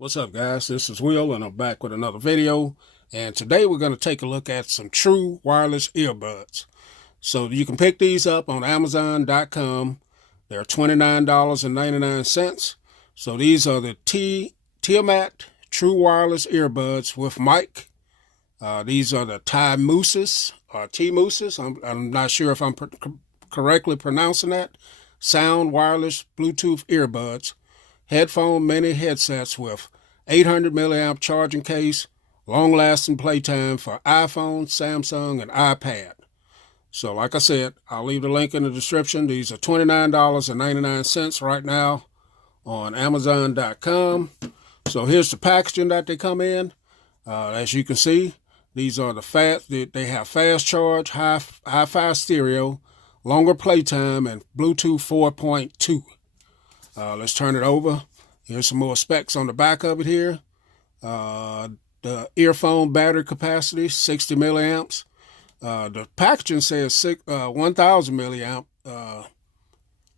What's up, guys? This is Will, and I'm back with another video. And today we're going to take a look at some true wireless earbuds. So you can pick these up on Amazon.com. They're $29.99. So these are the Tiamat true wireless earbuds with mic. These are the Ti-Muses or Ti-Muses. I'm not sure if I'm correctly pronouncing that. Sound wireless Bluetooth earbuds. Headphone mini headsets with 800 milliamp charging case, long-lasting playtime for iPhone, Samsung, and iPad. So like I said, I'll leave the link in the description. These are $29.99 right now on Amazon.com. So here's the packaging that they come in. As you can see, these are they have fast charge, hi-fi stereo, longer playtime, and Bluetooth 4.2. Let's turn it over. Here's some more specs on the back of it here. The earphone battery capacity, 60 milliamps. The packaging says 1,000 milliamp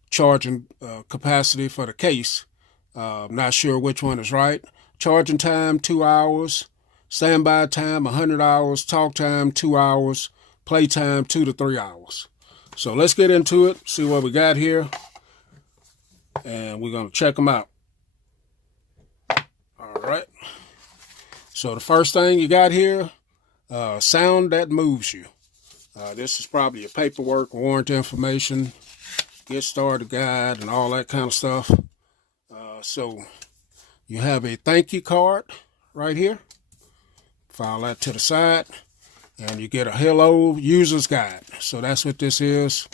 charging capacity for the case. I'm not sure which one is right. Charging time, 2 hours. Standby time, 100 hours. Talk time, 2 hours. Playtime, 2 to 3 hours. So let's get into it, see what we got here. And we're going to check them out. All right. So the first thing you got here, sound that moves you. This is probably your paperwork, warranty information, get started guide, and all that kind of stuff. So you have a thank you card right here. File that to the side, and you get a hello user's guide. So that's what this is,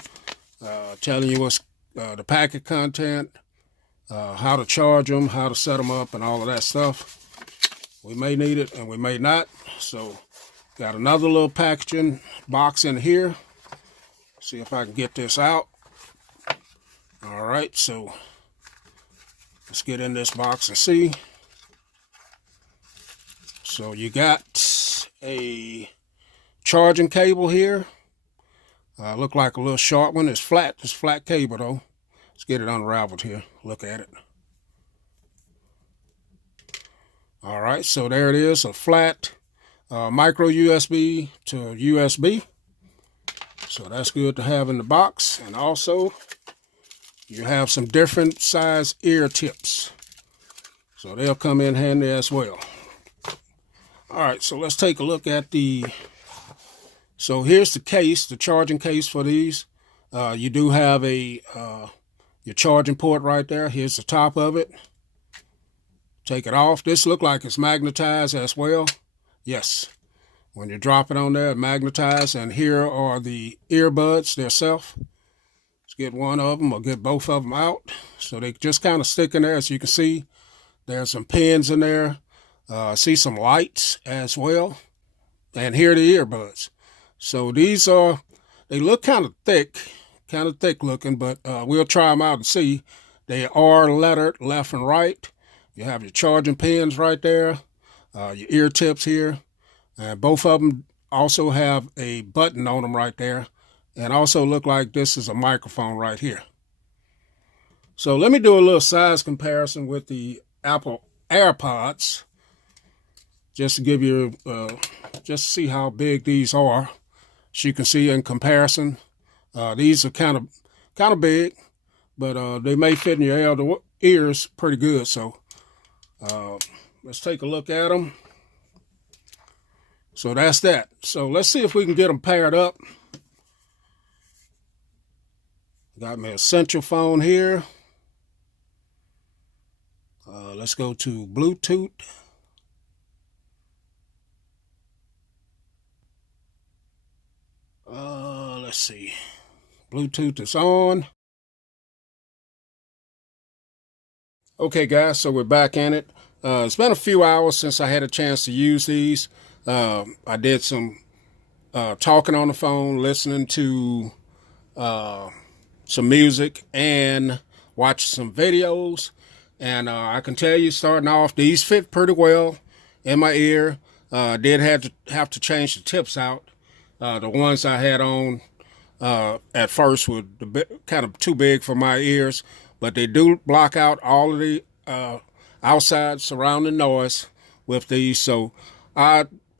telling you what's the packet content, how to charge them, how to set them up, and all of that stuff. We may need it and we may not. So got another little packaging box in here. See if I can get this out. All right, so let's get in this box and see. So you got a charging cable here. Look like a little short one. It's flat. It's flat cable though. Let's get it unraveled here. Look at it. All right, so there it is, a flat micro USB to USB. So that's good to have in the box. And also, you have some different size ear tips. So they'll come in handy as well. All right, so let's take a look at so here's the case, the charging case for these. You do have your charging port right there. Here's the top of it. Take it off. This looks like it's magnetized as well. Yes. When you drop it on there, it magnetized. And here are the earbuds themselves. Let's get one of them or get both of them out. So they just kind of stick in there. As you can see, there's some pins in there. See some lights as well. And here are the earbuds. So these they look kind of thick looking, but we'll try them out and see. They are lettered left and right. You have your charging pins right there, your ear tips here, and both of them also have a button on them right there, and also look like this is a microphone right here. So let me do a little size comparison with the Apple AirPods, just to give you, just to see how big these are. As you can see in comparison, these are kind of big, but they may fit in your ears pretty good. So let's take a look at them. So that's that. So let's see if we can get them paired up. Got my essential phone here. Let's go to Bluetooth. Let's see. Bluetooth is on. Okay, guys, so we're back in it. It's been a few hours since I had a chance to use these. I did some talking on the phone, listening to some music, and watched some videos. And I can tell you, starting off, these fit pretty well in my ear. Did have to change the tips out. The ones I had on at first were kind of too big for my ears, but they do block out all of the outside surrounding noise with these. So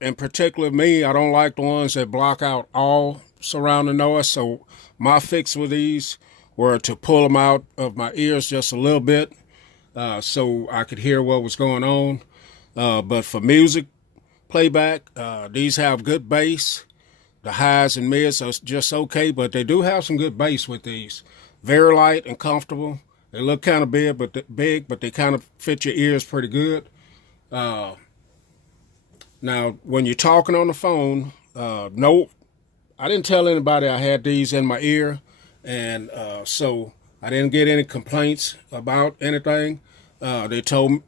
in particular me, I don't like the ones that block out all surrounding noise. So my fix with these were to pull them out of my ears just a little bit, so I could hear what was going on. But for music playback, these have good bass. The highs and mids are just okay, but they do have some good bass with these. Very light and comfortable. They look kind of big, but they kind of fit your ears pretty good. Now, when you're talking on the phone, no, I didn't tell anybody I had these in my ear, and so I didn't get any complaints about anything. They told me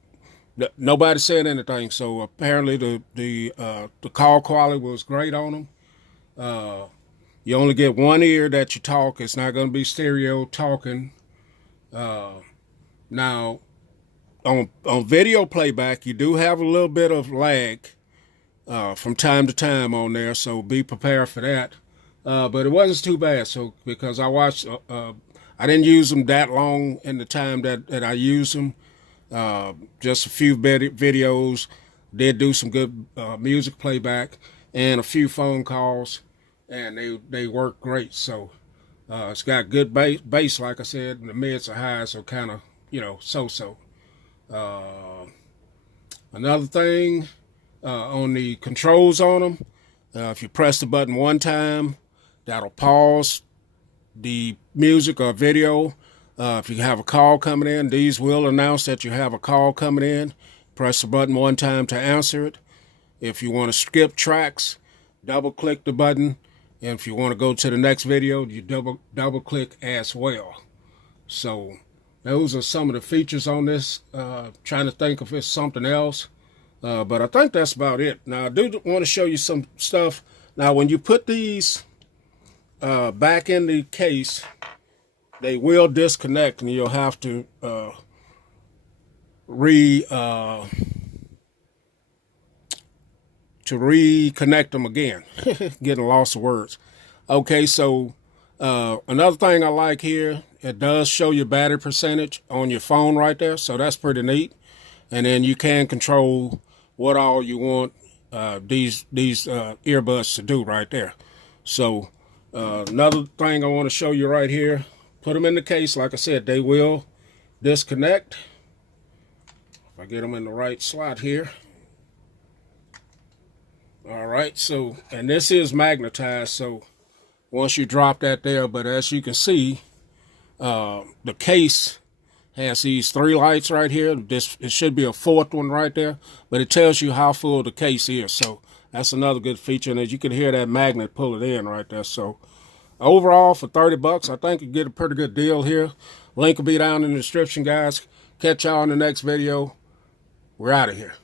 nobody said anything, so apparently the call quality was great on them. You only get one ear that you talk. It's not going to be stereo talking. Now, on video playback, you do have a little bit of lag from time to time on there, so be prepared for that. But it wasn't too bad. So because I watched, I didn't use them that long in the time that I used them. Just a few videos. Did do some good music playback and a few phone calls, and they work great. So it's got good bass, like I said, and the mids are high, so kind of so-so. Another thing on the controls on them, if you press the button one time, that'll pause the music or video. If you have a call coming in, these will announce that you have a call coming in. Press the button one time to answer it. If you want to skip tracks, double click the button. And if you want to go to the next video, you double click as well. So those are some of the features on this. Trying to think if it's something else. But I think that's about it. Now, I do want to show you some stuff. Now, when you put these back in the case, they will disconnect, and you'll have to reconnect them again. Getting lost of words. Okay, so another thing I like here, it does show your battery percentage on your phone right there, so that's pretty neat. And then you can control what all you want these earbuds to do right there. So another thing I want to show you right here, put them in the case. Like I said, they will disconnect. If I get them in the right slot here. All right, so, and this is magnetized, so once you drop that there, but as you can see, the case has these 3 lights right here. It should be a 4th one right there, but it tells you how full the case is. So that's another good feature, and as you can hear that magnet pull it in right there. So overall, for 30 bucks, I think you get a pretty good deal here. Link will be down in the description, guys. Catch y'all in the next video. We're out of here.